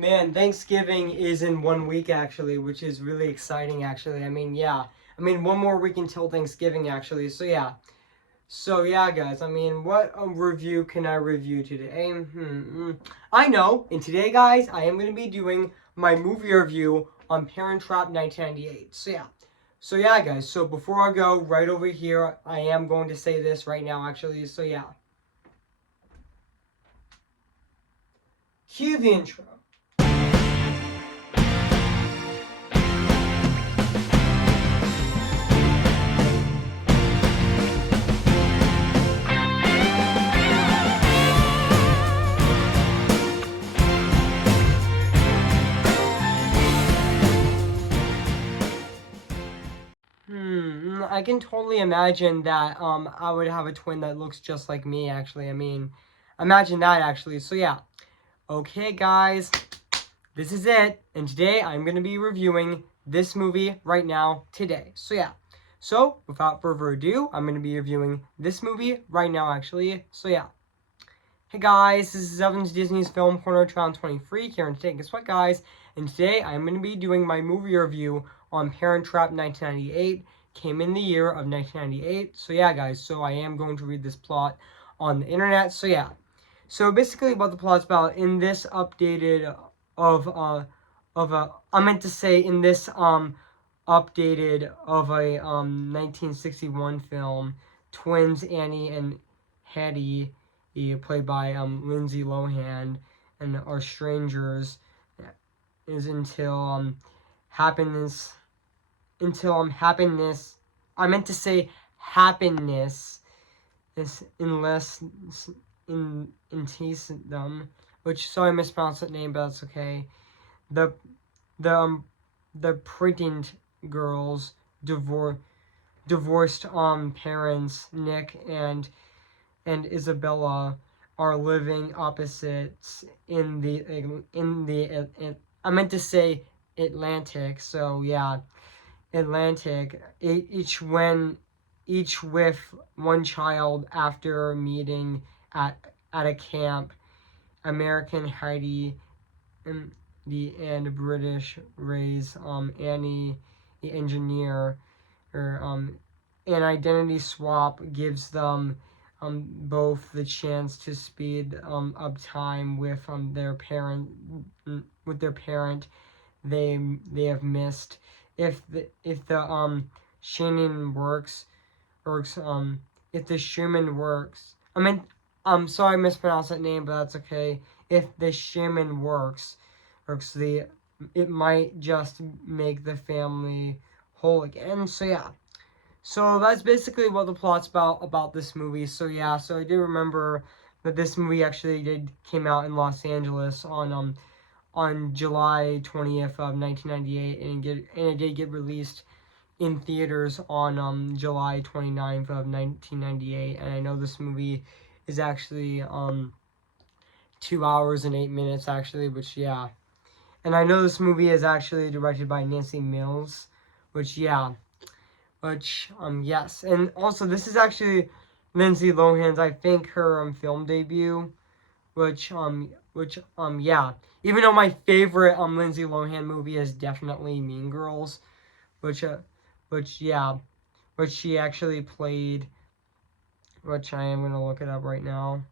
Man, Thanksgiving is in 1 week actually, which is really exciting actually. One more week until Thanksgiving actually. So yeah, guys. What review can I review today? I know. And today, guys, I am going to be doing my movie review on Parent Trap 1998. So yeah, guys. So before I go right over here, I am going to say this right now actually. So yeah. Cue the intro. I can totally imagine that I would have a twin that looks just like me actually. Imagine that actually. So yeah. Okay guys, this is it. And today I'm going to be reviewing this movie right now today. So yeah. So without further ado, I'm going to be reviewing this movie right now actually. So yeah. Hey guys, this is Evan's Disney's Film Corner 2023 here, and today, guess what guys? And today I'm going to be doing my movie review on Parent Trap 1998. Came in the year of 1998. So yeah guys, so I am going to read this plot on the internet. So yeah. So basically what the plot's about in this updated I meant to say in this updated of a 1961 film, twins Annie and Hattie, played by Lindsay Lohan, and are strangers, is happiness happiness. I meant to say happiness is unless in them, which, sorry I mispronounced that name, but that's okay. The the um the pregnant girls divorced parents Nick and Isabella are living opposites in I meant to say Atlantic. So yeah, Atlantic. Each with one child after meeting at a camp. American Heidi and British raise Annie, the engineer, or an identity swap gives them both the chance to speed up time with their parent they have missed. If the Shannon works if the Schumann works. I'm sorry I mispronounced that name, but that's okay. If the Schumann works it might just make the family whole again. So yeah. So that's basically what the plot's about this movie. So yeah, so I do remember that this movie actually came out in Los Angeles on July 20th of 1998, and it did get released in theaters on July 29th of 1998. And I know this movie is actually 2 hours and 8 minutes actually, which yeah. And I know this movie is actually directed by Nancy Mills, which yeah. Yes. And also this is actually Lindsay Lohan's, I think, her film debut, yeah. Even though my favorite Lindsay Lohan movie is definitely Mean Girls, which yeah, which she actually played, which I am gonna look it up right now.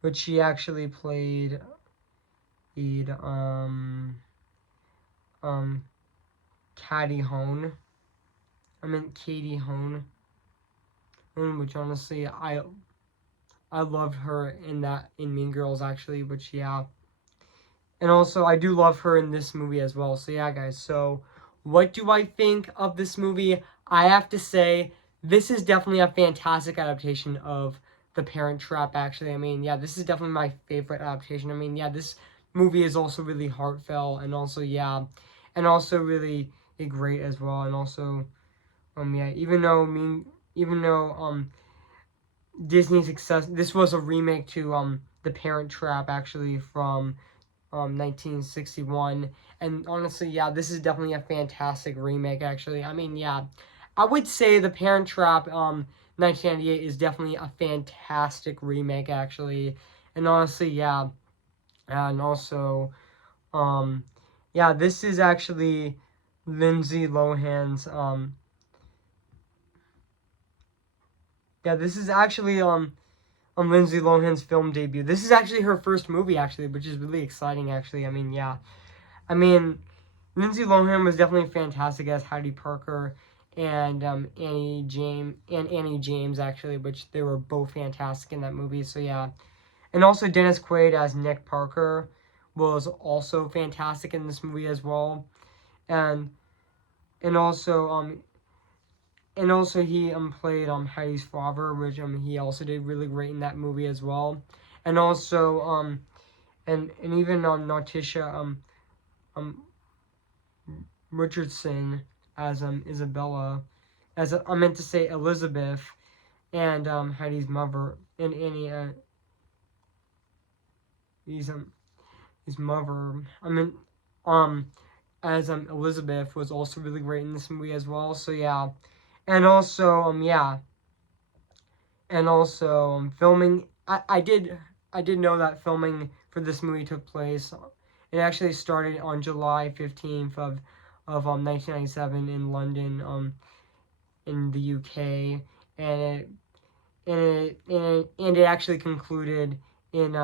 Which she actually played Katie Hone. Katie Hone. Which honestly I loved her in Mean Girls actually, which yeah. And also I do love her in this movie as well. So yeah guys, so what do I think of this movie? I have to say this is definitely a fantastic adaptation of The Parent Trap actually. Yeah, this is definitely my favorite adaptation. Yeah, this movie is also really heartfelt and also yeah, and also really great as well. And also yeah, even though Disney's success, this was a remake to The Parent Trap actually from 1961, and honestly yeah, this is definitely a fantastic remake actually. Yeah, I would say The Parent Trap 1998 is definitely a fantastic remake actually. And honestly, yeah, and also, yeah, this is actually Lindsay Lohan's, yeah, this is actually, on Lindsay Lohan's film debut. This is actually her first movie, actually, which is really exciting, actually. I mean, yeah. I mean, Lindsay Lohan was definitely fantastic as Heidi Parker and Annie James, actually, which they were both fantastic in that movie. So, yeah. And also Dennis Quaid as Nick Parker was also fantastic in this movie as well. And and also he played Heidi's father, which he also did really great in that movie as well. And also and even Nautisha um Richardson as Isabella, as I meant to say Elizabeth, and Heidi's mother, and Annie he's his mother. I mean um as Elizabeth was also really great in this movie as well. So yeah, and also yeah, and also filming. I did know that filming for this movie took place. It actually started on July 15th of 1997 in London in the UK, and it actually concluded in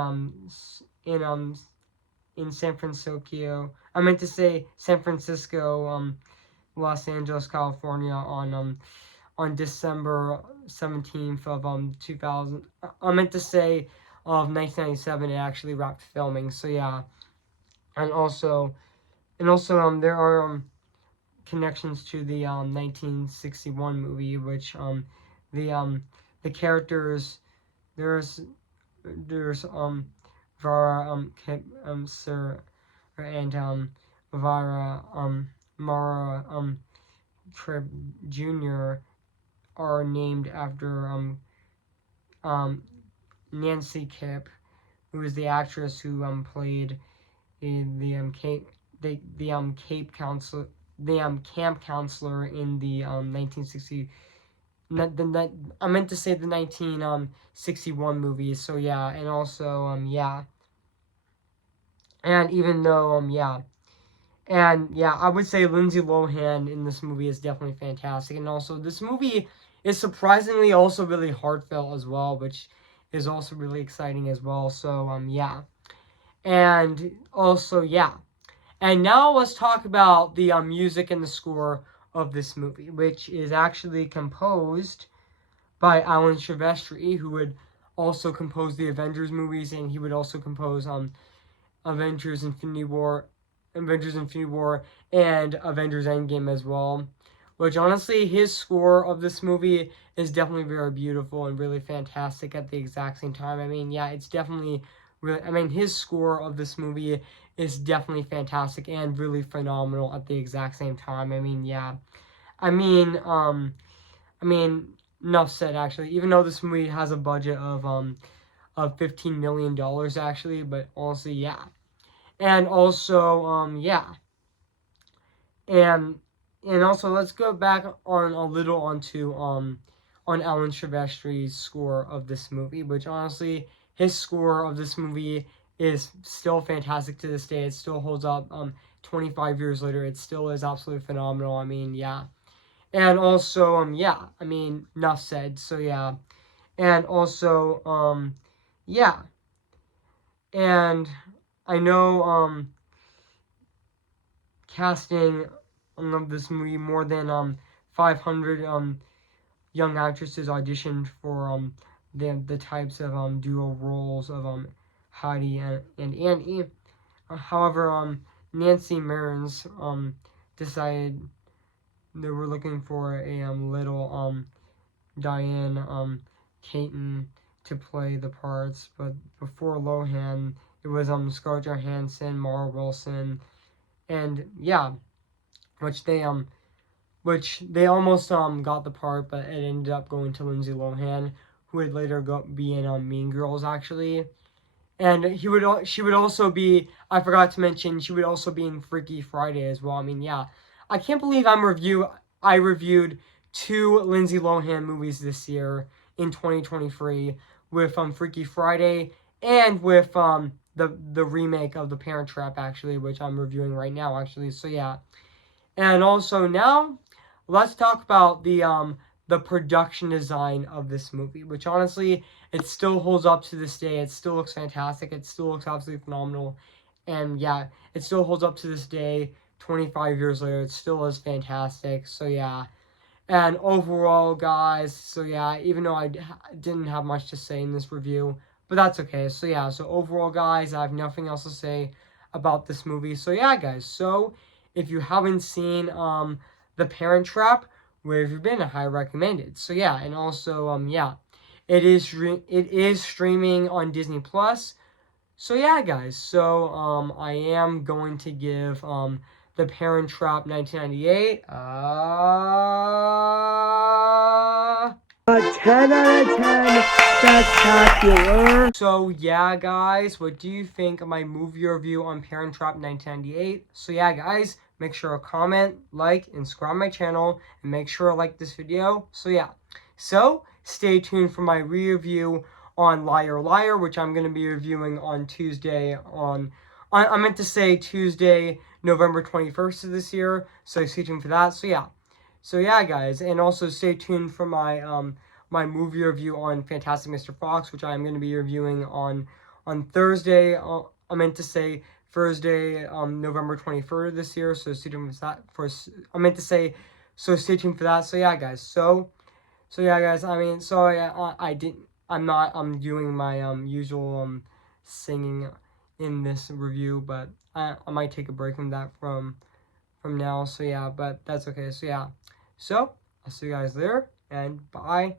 in San Francisco. I meant to say San Francisco, Los Angeles, California on December 17th of 2000. I meant to say of 1997. It actually wrapped filming. So yeah, and also there are connections to the 1961 movie, which the um the characters, there's Vara Kip Sir and Vara Mara Tripp Jr. are named after um Nancy Kipp, who is the actress who played in the Cape Council the camp counselor in the 1960 I meant to say the 1961 movies. So yeah, and also yeah, and even though yeah, and yeah, I would say Lindsay Lohan in this movie is definitely fantastic, and also this movie is surprisingly also really heartfelt as well, which is also really exciting as well. So yeah, and also yeah, and now let's talk about the music and the score of this movie, which is actually composed by Alan Silvestri, who would also compose the Avengers movies, and he would also compose Avengers Infinity War, Avengers Infinity War, and Avengers Endgame as well. Which honestly, his score of this movie is definitely very beautiful and really fantastic at the exact same time. I mean, yeah, it's definitely really. I mean, his score of this movie is definitely fantastic and really phenomenal at the exact same time. I mean, yeah. I mean, I mean, enough said. Actually, even though this movie has a budget of $15 million actually, but honestly, yeah. And also, yeah, and also let's go back on a little onto on Alan Silvestri's score of this movie, which honestly, his score of this movie is still fantastic to this day. It still holds up 25 years later. It still is absolutely phenomenal. I mean, yeah. And also yeah, I mean, enough said. So yeah. And also yeah. And I know casting of this movie, more than 500 young actresses auditioned for the types of dual roles of Heidi and Annie. However, Nancy Mearns decided they were looking for a little Diane Keaton to play the parts, but before Lohan, it was Scarlett Johansson, Mara Wilson, and yeah, which they almost got the part, but it ended up going to Lindsay Lohan, who would later be in Mean Girls actually, and she would also be. I forgot to mention she would also be in Freaky Friday as well. I mean, yeah, I can't believe I reviewed two Lindsay Lohan movies this year in 2023 with Freaky Friday and with the remake of The Parent Trap, actually, which I'm reviewing right now, actually. So yeah, and also now let's talk about the production design of this movie, which honestly it still holds up to this day. It still looks fantastic. It still looks absolutely phenomenal, and yeah, it still holds up to this day. 25 years later, it still is fantastic. So yeah, and overall, guys, so yeah, even though I didn't have much to say in this review, but that's okay. So yeah, so overall, guys, I have nothing else to say about this movie. So yeah, guys, so if you haven't seen The Parent Trap, where have you been? I highly recommend it. So yeah, and also yeah, it is streaming on Disney Plus. So yeah, guys. So I am going to give The Parent Trap 1998 a 10 out of 10 spectacular. So yeah, guys, what do you think of my movie review on Parent Trap 1998? So yeah, guys, make sure to comment, like, and subscribe my channel, and make sure to like this video. So yeah, so stay tuned for my re-review on Liar Liar, which I'm going to be reviewing on Tuesday I meant to say Tuesday, November 21st of this year, so stay tuned for that. So yeah, guys, and also stay tuned for my movie review on Fantastic Mr. Fox, which I'm going to be reviewing on Thursday. I meant to say Thursday, November 23rd this year. So stay tuned for that. I meant to say, so stay tuned for that. So yeah, guys. So yeah, guys. I mean, sorry, I didn't. I'm not. I'm doing my usual singing in this review, but I might take a break from that from now. So yeah, but that's okay. So yeah. So I'll see you guys later, and bye.